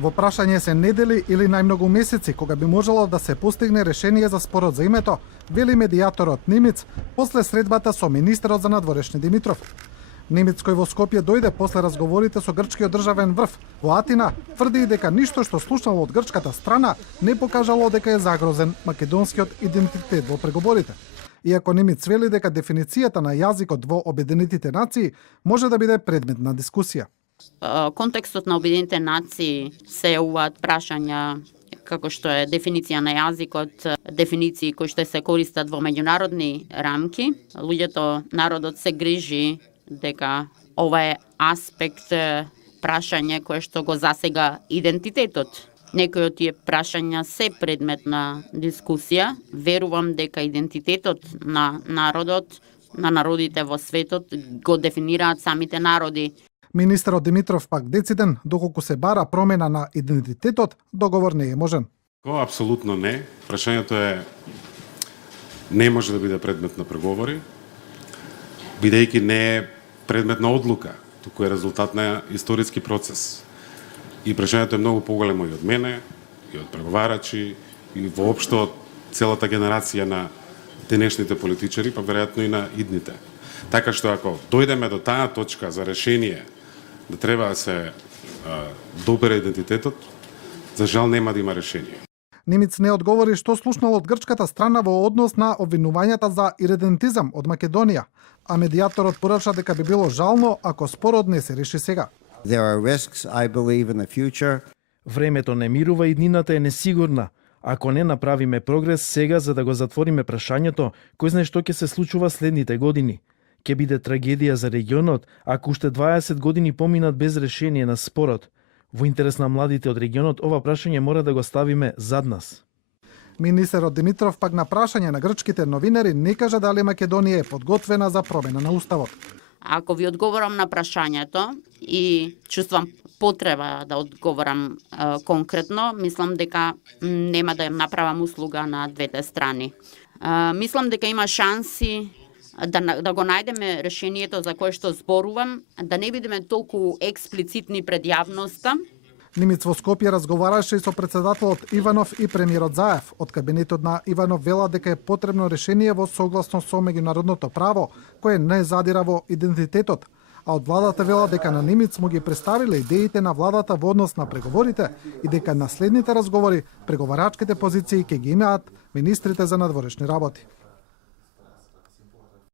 Во прашање се недели или најмногу месеци кога би можело да се постигне решение за спорот за името, вели медијаторот Нимиц после средбата со министерот за надворешни Димитров. Нимиц, кој во Скопје дојде после разговорите со грчкиот државен врв во Атина, тврди дека ништо што слушнало од грчката страна не покажало дека е загрозен македонскиот идентитет во преговорите. Иако Нимиц вели дека дефиницијата на јазикот во Обединетите нации може да биде предмет на дискусија. Контекстот на Обединетите нации се јавуваат прашања како што е дефиниција на јазикот, дефиниции кои што се користат во меѓународни рамки. Луѓето, народот се грижи дека ова е аспект прашање кое што го засега идентитетот. Некои од тие прашања се предмет на дискусија. Верувам дека идентитетот на народот, на народите во светот го дефинираат самите народи. Министерот Димитров пак дециден, доколку се бара промена на идентитетот, договор не е можен. Апсолутно не. Прашањето е не може да биде предмет на преговори, бидејќи не е предмет на одлука, туку е резултат на историски процес. И прашањето е многу поголемо и од мене, и од преговарачи, и воопшто целата генерација на денешните политичари, па веројатно и на идните. Така што ако дојдеме до таа точка за решение да треба да се добере идентитетот, за жал нема да има решение. Нимиц не одговори што слушнал од грчката страна во однос на обвинувањата за иредентизам од Македонија, а медијаторот порача дека би било жално ако спорот не се реши сега. There are risks, I believe, in the future. Времето не мирува и днината е несигурна. Ако не направиме прогрес сега за да го затвориме прашањето, кој знае што ќе се случува следните години. Ќе биде трагедија за регионот ако уште 20 години поминат без решение на спорот. Во интерес на младите од регионот, ова прашање мора да го ставиме зад нас. Министерот Димитров пак на прашање на грчките новинари не кажа дали Македонија е подготвена за промена на уставот. Ако ви одговорам на прашањето и чувствам потреба да одговорам конкретно, мислам дека нема да им направам услуга на двете страни. Мислам дека има шанси да го најдеме решението за кое што зборувам, да не бидеме толку експлицитни пред јавноста. Нимиц во Скопје разговараше и со председателот Иванов и премиерот Заев. Од кабинетот на Иванов вела дека е потребно решение во согласност со меѓународното право, кое не задира во идентитетот. А од владата вела дека на Нимиц му ги представиле идеите на владата во однос на преговорите и дека на следните разговори преговарачките позиции ќе ги имаат министрите за надворешни работи.